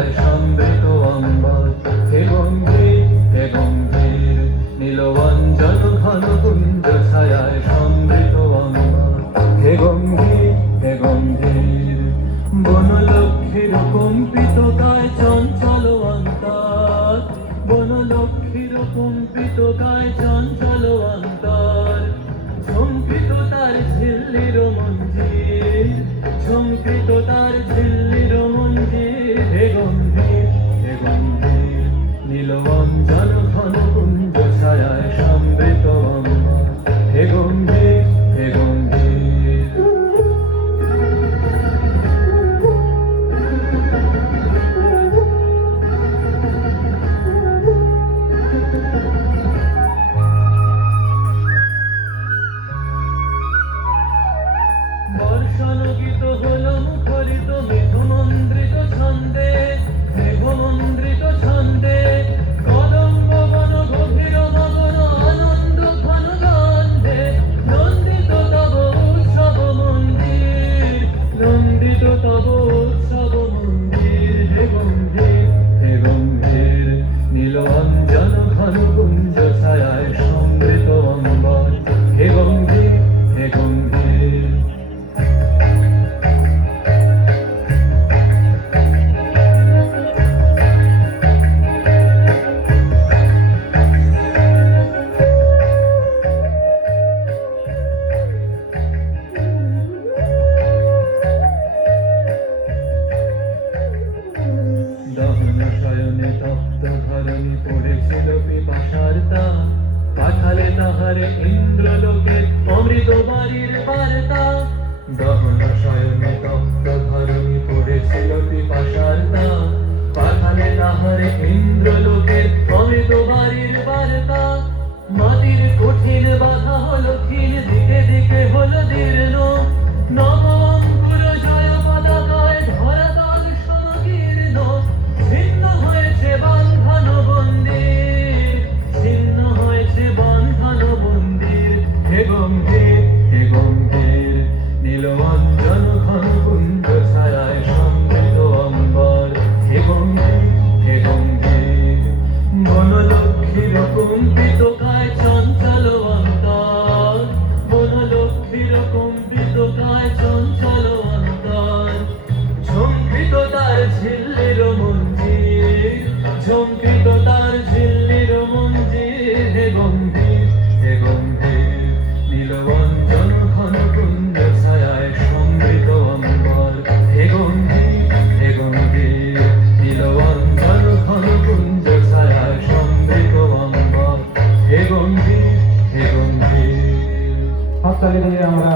ছায়ায় সমৃত অম্বর, হে গম্ভীর হে গম্ভীর নীলবঞ্জন ঘন কুঞ্জ ছায়ায় সমৃত অম্বর, হে গম্ভীর হে গম্ভীর বনলক্ষ্মীর কম্পিত গায় চঞ্চল অন্তর, বনলক্ষ্মীর কম্পিত গায় চঞ্চল অন্তর, ঝঙ্কৃত তার ঝিল্লির মঞ্জির, ঝঙ্কৃত তার ঝিল্লির মঞ্জির, হে গম্ভীর হে গম্ভীর নীলবঞ্জন ঘন কুঞ্জ ছায়ায় সমৃত অম্বর, হে গম্ভীর হে গম্ভীর। বর্ষণগীত হলো মুখরিত মেঘমন্দ্রিত ছন্দে, মেঘমন্দ্রিত ছন্দে কদম্ব বন গভীর মগন আনন্দ ঘন গন্ধে, নন্দিত তব উৎসব মন্দির, নন্দিত তব উৎসব মন্দির, হে গম্ভীর হে গম্ভীর নীলবঞ্জন ঘন কুঞ্জ ছায়ায় সমৃত অম্বর, হে গম্ভীর হে গম্ভীর। দহন শয়নে তপ্ত ধরণী পড়েছিল পিপাসার তা, পাঠালে তাহারে ইন্দ্রলোকে অমৃত বাড়ির বার্তা। দহন শয়নে তপ্ত ধরণী পড়েছিল পিপাসার তা, পাঠালে তাহারে ইন্দ্রলোকে অমৃত বাড়ির বার্তা। মাটির কঠিন বাধা হলো ক্ষীণ, দিকে দিকে হলো দীর্ণ, নব অঙ্কুর জয় পতাকায় ধরাতল সংকীর্ণ, ছিন্ন হয়েছে বন্ধন মন্দির, ছিন্ন হয়েছে বন্ধন মন্দির, হে গম্ভীর হে গম্ভীর নীলবঞ্জন ঘন কুঞ্জ ছায়ায় সমৃত অম্বর, হে গম্ভীর হে গম্ভীর বনলক্ষ্মীর কম্পিত গায় চঞ্চল অন্তর, বনলক্ষ্মীর কম্পিত গায় চঞ্চল অন্তর, ঝঙ্কৃত তার ঝিল্লির মঞ্জির, ঝঙ্কৃত তার ঝিল্লির মঞ্জির, হে গম্ভীর হে গম্ভীর নীলবঞ্জন ঘন কুঞ্জ ছায়ায় সমৃত অম্বর, হে গম্ভীর হে গম্ভীর নীলবঞ্জন ঘন কুঞ্জ ছায়ায় সমৃত অম্বর, হে গম্ভীর হে গম্ভীর। হাততালি দিয়ে আমরা